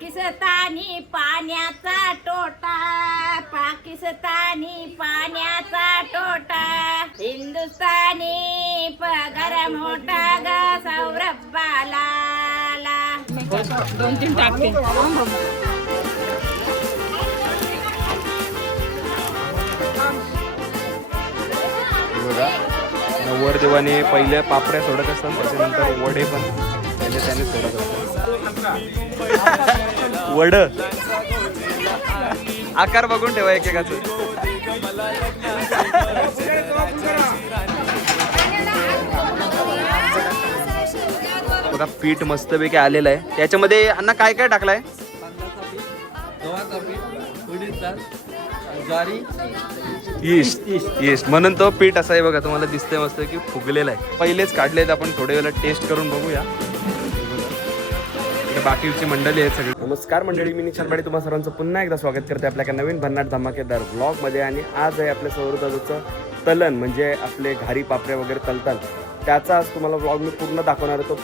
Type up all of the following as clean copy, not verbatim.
पाकिस्तानी पाण्याचा टोटा, पाकिस्तानी पाण्याचा टोटा, हिंदुस्थानी पगार मोठा ग सौरभला. 2-3 टाकते. बघा नवरदेवाने पहिले पापड्या सोडत असतात, त्याच्यानंतर वडे पण पहिले त्याने सोडत असतात. वड आकार बघून ठेवा एकेकाचं. बघा पीठ मस्तपैकी आलेलं आहे. त्याच्यामध्ये अण्णा काय काय टाकलाय? ईस्ट म्हणून तो पीठ असा आहे बघा, तुम्हाला दिसतंय मस्त की फुगलेला आहे. पहिलेच काढलेत आपण, थोड्या वेळेला टेस्ट करून बघूया. बाकीची मंडळी आहेत सगळी. नमस्कार मंडळी, मी निशान पाटील तुम्हा सर्वांचं पुन्हा एकदा स्वागत करते आपल्या एका नवीन भन्नाट धमाकेदार ब्लॉगमध्ये. आणि आज आहे आपल्या सौरदाचं तलन, म्हणजे आपले घारी पापड्या वगैरे तलतात, त्याचा आज तुम्हाला ब्लॉग मी पूर्ण दाखवणार आहे. तो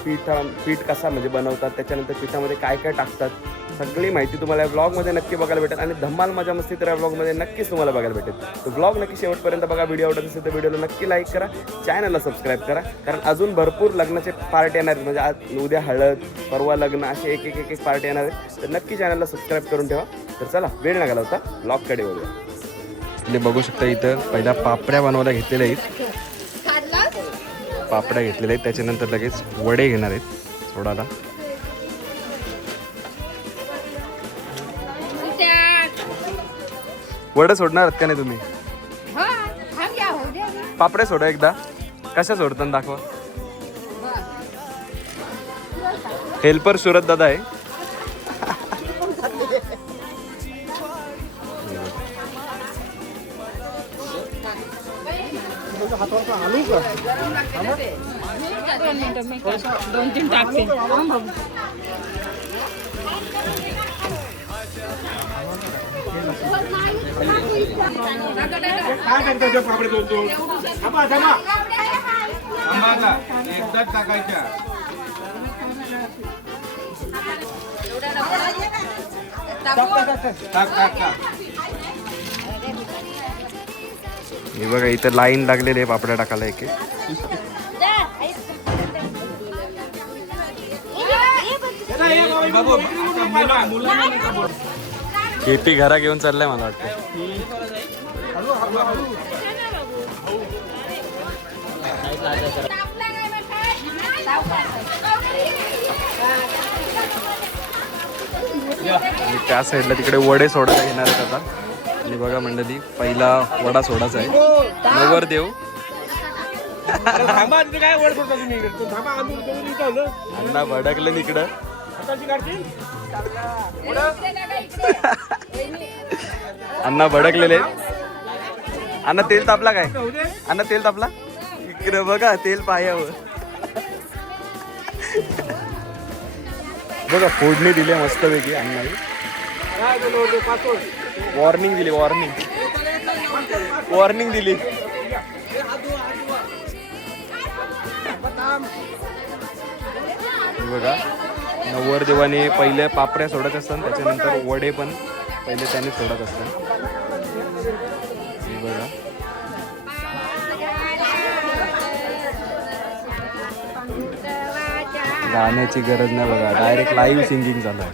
पीठ कसा म्हणजे बनवतात, त्याच्यानंतर पिठामध्ये काय काय टाकतात, सगळी माहिती तुम्हाला या ब्लॉगमध्ये नक्की बघायला भेटेल. आणि धमाल मजा मस्ती तर या ब्लॉगमध्ये नक्कीच तुम्हाला बघायला भेटेल. तो ब्लॉग नक्की शेवटपर्यंत बघा. व्हिडिओ आवडत असेल तर व्हिडिओला नक्की लाईक करा, चॅनलला सबस्क्राईब करा, कारण अजून भरपूर लग्नाचे पार्ट येणार आहेत. म्हणजे आज उद्या हळद, परवा लग्न, असे एक पार्ट येणार आहेत. तर नक्की चॅनलला सबस्क्राईब करून ठेवा. तर चला वेळ नका लावता, ब्लॉगकडे वळूया. इथे बघू शकता, इथं पहिल्या पापड्या बनवायला घेतलेल्या आहेत. पापड्या घेतलेल्या आहेत, त्याच्यानंतर लगेच वडे घेणार आहेत सोडायला. वडे सोडणार आहात का नाही तुम्ही? पापड्या सोडा एकदा. कशा सोडतात दाखवा. हेल्पर सुरत दादा आहे. दोन-तीन टाकते. काय करतो ते पापडे दोन एकदाच टाकायच्या. हे बघा इथं लाईन लागलेली आहे पापड्या टाकायला. एक केपी घरा घेऊन चाललाय मला वाटतं. आणि त्या साईडला तिकडे वडे सोडायला घेणार आहेत आता. आणि बघा मंडळी, पहिला वडा सोडायचा आहे. नवरदेव अण्णा भडकलं इकडं. अण्णा भडकलेले. अण्णा तेल तापला काय? अण्णा तेल तापला इकडे बघा, तेल पायावर बघा. फोडणी दिली मस्तपैकी अण्णाने. वॉर्निंग दिली, वॉर्निंग दिली. बघा नवरदेवाने पहिले पापड्या सोडत असतात, त्याच्यानंतर वडे पण पहिले त्याने सोडत असतात. बघा गाण्याची गरज नाही बघा, डायरेक्ट लाईव्ह सिंगिंग चालू आहे.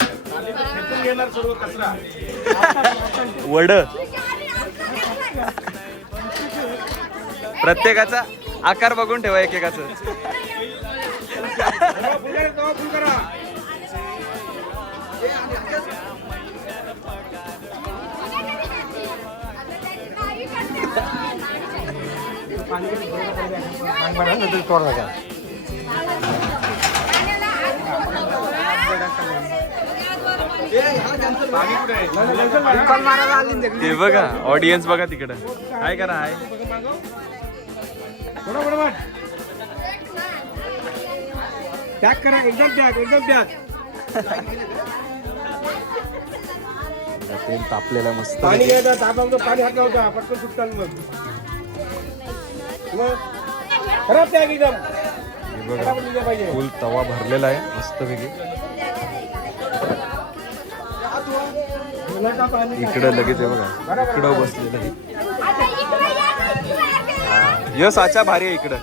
वड प्रत्येकाचा आकार बघून ठेवा एकेकाचं. ते बघा ऑडियन्स बघा तिकडं. काय करा आहे त्याग करा, एकदम त्याग. तेल तापलेला मस्त. पाणी घ्यायचं, तापावतो पाणी हात लावता, पटकन सुटतात मग खराब त्याग एकदम. बघा फुल तवा भरलेला आहे मस्तपैकी. इकडं लगेच आहे बघा, इकडं बसलेलं आहे. हा, साचा भारी आहे इकडं.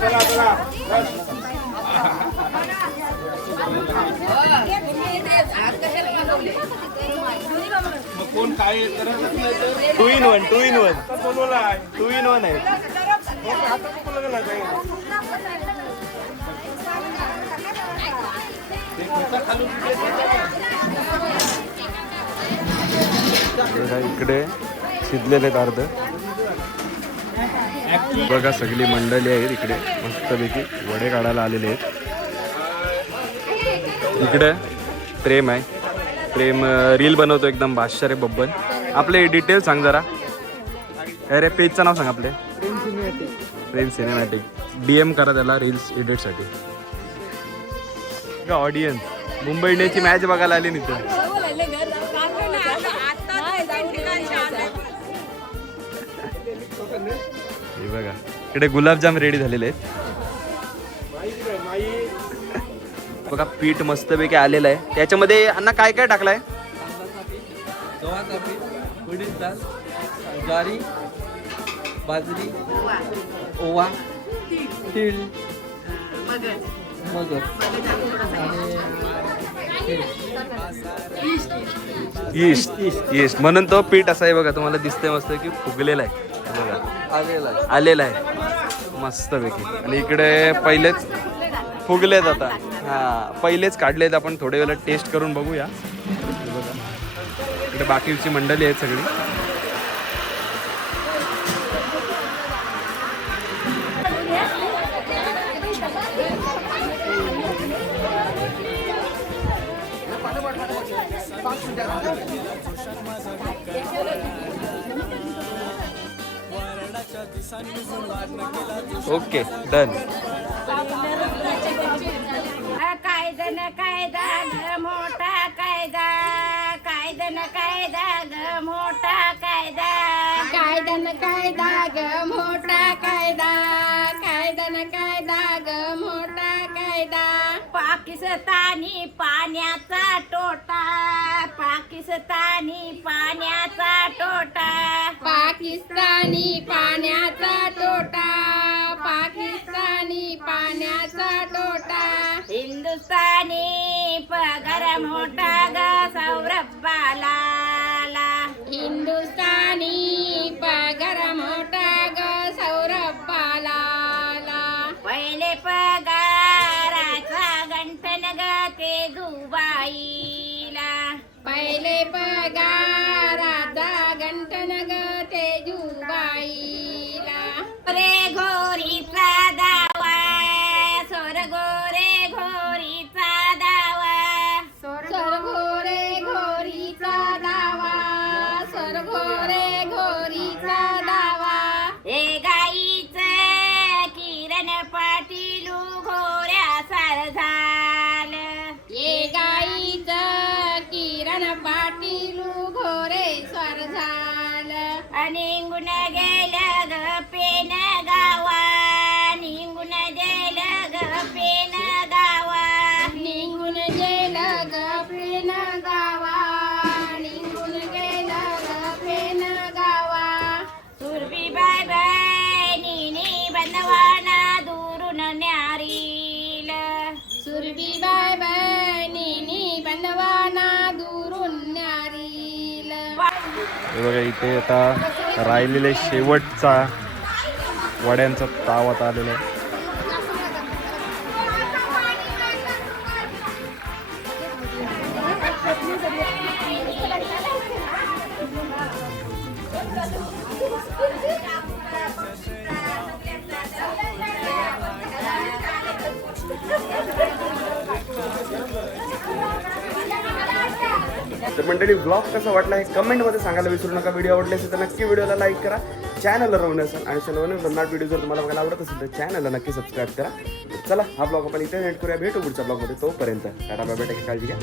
चला चला कोण काय करतच नाही तर 2 in 1 बोलवला आहे 2 in 1 आहे. हातात बोलवला नाही. बघा इकडे शिजलेले आहेत अर्ध. बघा सगळी मंडळी आहेत इकडे, मस्तपैकी वडे काढायला आलेले आहेत. इकडे प्रेम आहे, प्रेम रील बनवतो एकदम बादशाह रे बब्बन. आपले डिटेल सांग जरा. अरे पेजचं नाव सांग आपले. प्रेम सिनेमॅटिक. DM करा त्याला रील्स एडिटसाठी. ऑडियन्स मुंबई इंडियन्सची मॅच बघायला आली नाही तर. हे बघा इकडे गुलाबजाम रेडी झालेले आहेत. बघा पीठ मस्तपैकी आलेलं आहे. त्याच्यामध्ये अण्णा काय काय टाकलाय? गव्हाचा पीठ, उडीद डाळ, ज्वारी, बाजरी, ओवा, तीळ, मगज ईस्ट म्हणून तो पीठ असा आहे बघा, तुम्हाला दिसतंय मस्त की फुगलेला आहे. हे बघा आलेला आहे मस्तपैकी. आणि इकडे पहिलेच फुगलेत आता. हा पहिलेच काढलेत. आपण थोड्या वेळेला टेस्ट करून बघूया. हे बघा इकडे बाकीची मंडळी आहेत सगळी. Okay done. कायदन कायदा ग मोठा कायदा, कायदन कायदा ग मोठा कायदा, कायदन कायदा ग मोठा कायदा, कायदन कायदा ग मोठा कायदा. पाकिस्तानी पाण्याचा टोटा, पाकिस्तानी पाण्याचा टोटा, पाकिस्तानी पाण्याचा टोटा, पाकिस्तानी पाण्याचा टोटा. हिंदुस्तानी पगार मोठा ग सौरभला, हिंदुस्तानी पगार मोठा ग सौरभला. पहिले पगाराचा गंठन ग ते दुबाईला, पहिले पगाराचा गंठन ग ते दुबाईला. रे घोरीचा दावा, सोर गोरे घोरीचा दावा, सोर गोरे घोरीचा दावा, सोर गोरे घोरीचा दावा. हे गाईचं किरण पाटील घोऱ्या सार झालं, हे गाईचं किरण पाटील घोरे स्वर झालं. आणि गुण गेलं ग पेन गावा, निंगून गेलं ग पेन गावा, निंगून गेलं ग पेन गावा, निंगून गेलं ग पेन गावा. सुरभी बाय बाय नी बंदवाना दुरून न्यारील, सुरभी बाय बाय नी बंदवाना दुरून न्यारील. हे बघा इथे आता राहिलेले शेवटचा वड्यांचा ताव आता आलेला आहे. तर मंडळी ब्लॉग कसा वाटला हे कमेंटमध्ये सांगायला विसरू नका. व्हिडिओ आवडले असेल तर नक्की व्हिडिओला लाईक करा. चॅनलला राहून असेल आणि नवीन भन्नाट व्हिडिओ जर तुम्हाला बघायला आवडत असेल तर चॅनलला नक्की सबस्क्राईब करा. चला हा ब्लॉग आपण इथे एंड करूया. भेटू पुढच्या ब्लॉगमध्ये. तोपर्यंत टाटा बाय बाय. काळजी घ्या.